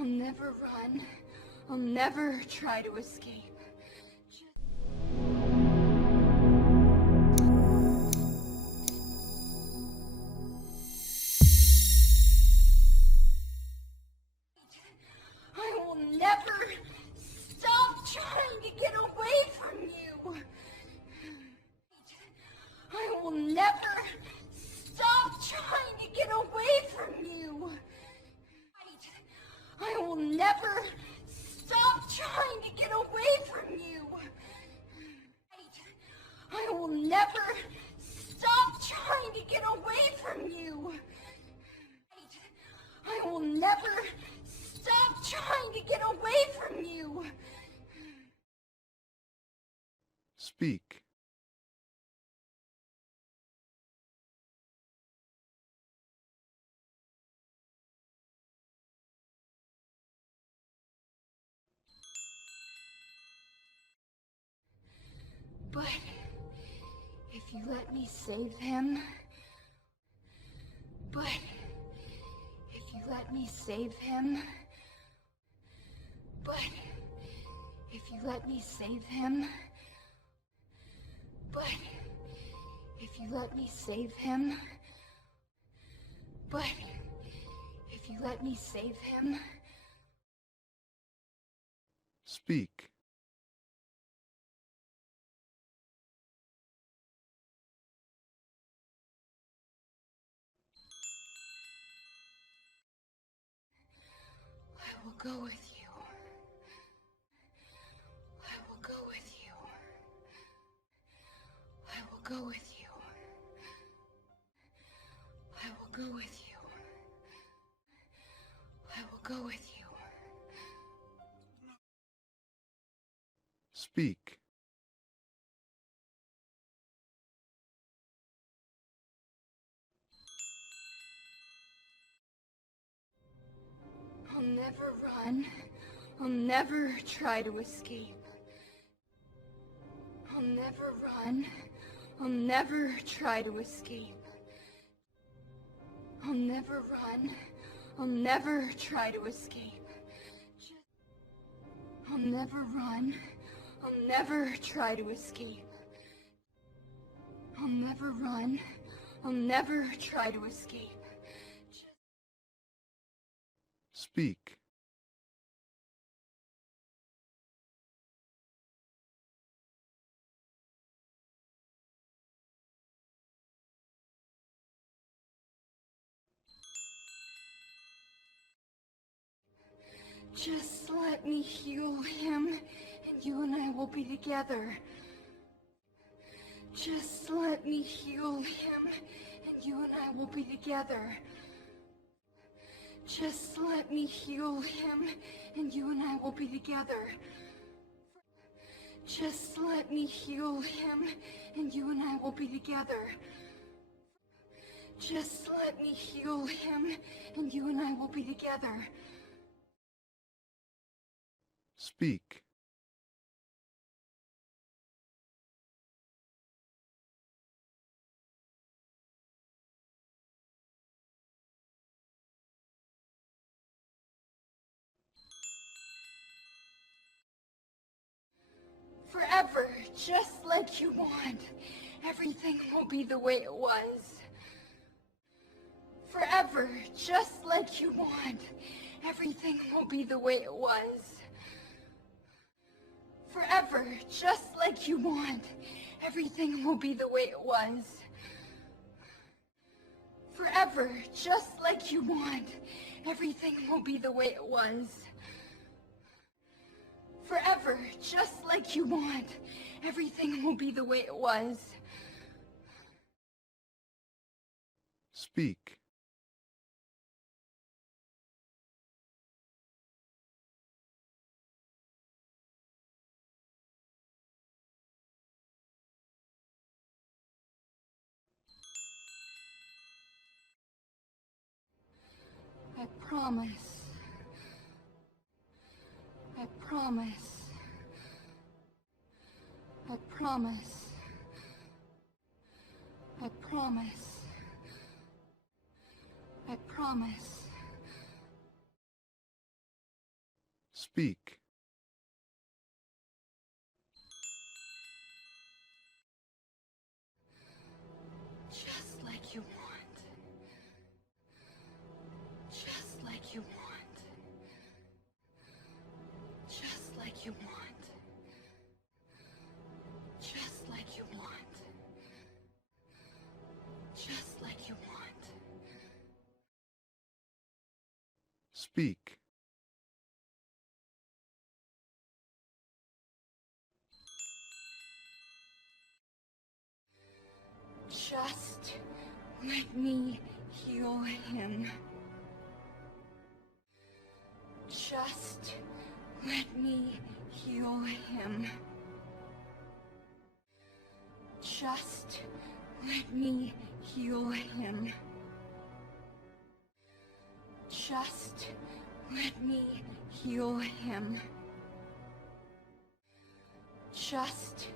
I'll never run. I'll never try to escape. I will never stop trying to get away from you. I will never stop trying to get away from you. I will never stop trying to get away from you. I will never stop trying to get away from you. I will never stop trying to get away from you. Speak. But if you let me save him, but if you let me save him, but if you let me save him, but if you let me save him, but if you let me save him, Speak. I will go with you. I will go with you. I will go with you. I will go with you. I will go with you. Speak. I'll never run. I'll never try to escape. I'll never run. I'll never try to escape. I'll never run. I'll never try to escape. I'll never run. I'll never try to escape. I'll never run. I'll never try to escape. Speak. Just let me heal him, and you and I will be together. Just let me heal him, and you and I will be together. Just let me heal him, and you and I will be together. Just let me heal him, and you and I will be together. Just let me heal him, and you and I will be together. Speak. Forever, just like you want. Everything will be the way it was. Forever, just like you want. Everything will be the way it was. Forever, just like you want. Everything will be the way it was. Forever, just like you want. Everything will be the way it was. Forever, just like you want. Everything will be the way it was. Speak. I promise. I promise. I promise. I promise. I promise. Speak. Just like you want. Just like you want. Just like you want. Just like you want. Just like you want. Speak. Just let me heal him. Just let me heal him. Just let me heal him. Just let me heal him. Just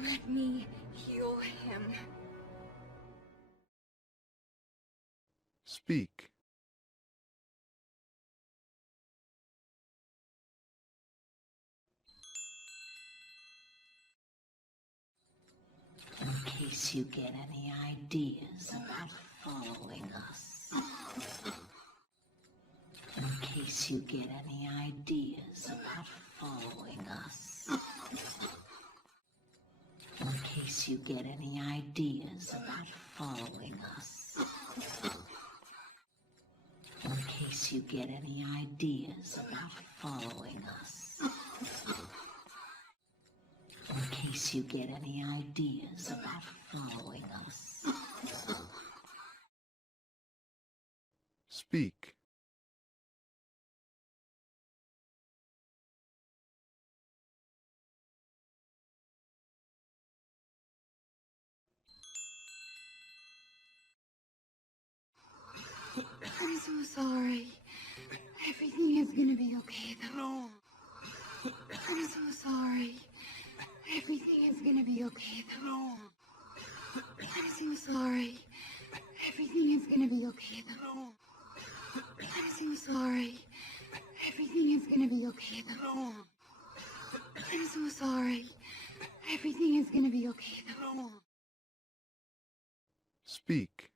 let me heal him. Speak. In case you get any ideas about following us. In case you get any ideas about following us. In case you get any ideas about following us. In case you get any ideas about following us. In case you get any ideas about following us. Speak. I'm so sorry. Everything is gonna be okay, though. No. I'm so sorry. Everything is gonna be okay, though. No. I'm so sorry. Everything is gonna be okay, though. No. I'm so sorry. Everything is gonna be okay, though. No. I'm so sorry. Everything is gonna be okay, though. No. Speak.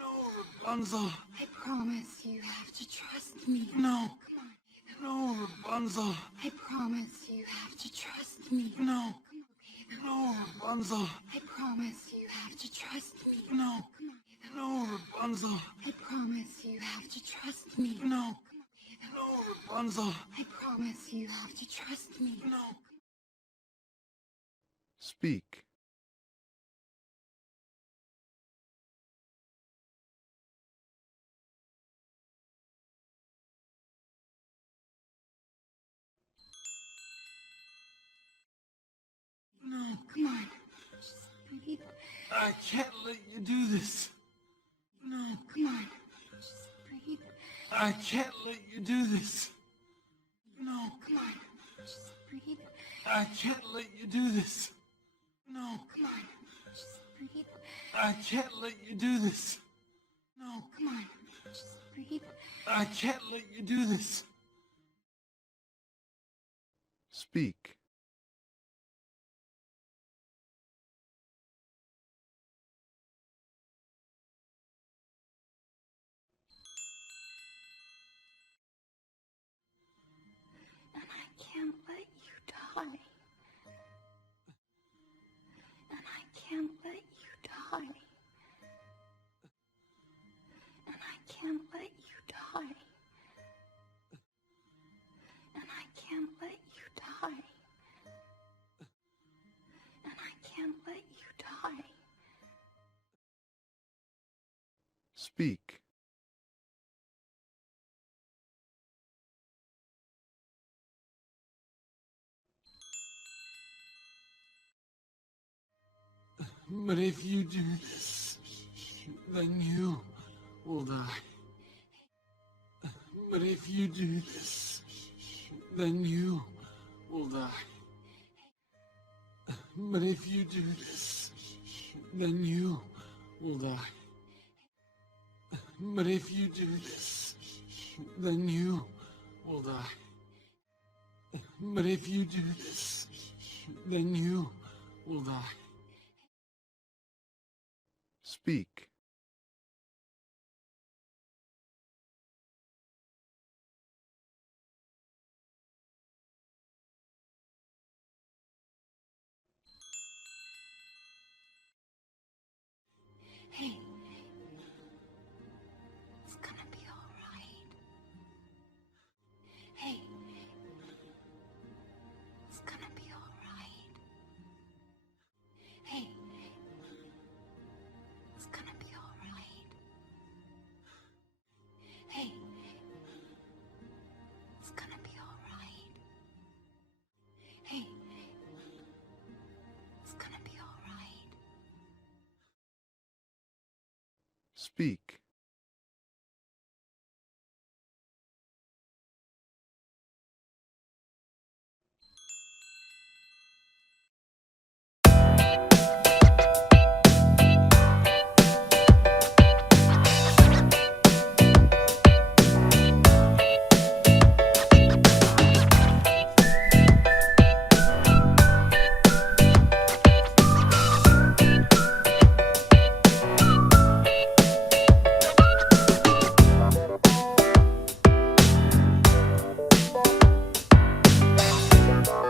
No, Rapunzel. I promise you have to trust me. No. Come on, Ethan. No, Rapunzel. I promise you have to trust me. No. Come on, Ethan. No, Rapunzel. I promise you have to trust me. No. Come on, Ethan. No, Rapunzel. I promise you have to trust me. No. Come on, Ethan. No, Rapunzel. I promise you have to trust me. No. Speak. No. Come on. Just breathe. I can't let you do this. No. Come on. Just breathe. I can't let you do this. No. Come on. Just breathe. I can't let you do this. No. Come on. Just breathe. I can't let you do this. No. Come on. Just breathe. I can't let you do this. Speak. And I can't let you die. And I can't let you die. And I can't let you die. And I can't let you die. And I can't let you die. Speak. But if you do this, then you will die. But if you do this, then you will die. But if you do this, then you will die. But if you do this, then you will die. But if you do this, then you will die. Speak. Hey, it's gonna be all right. Hey, it's gonna be all right. Hey, it's gonna be all right. Hey, it's gonna be all right. Hey, it's gonna be all right. Speak.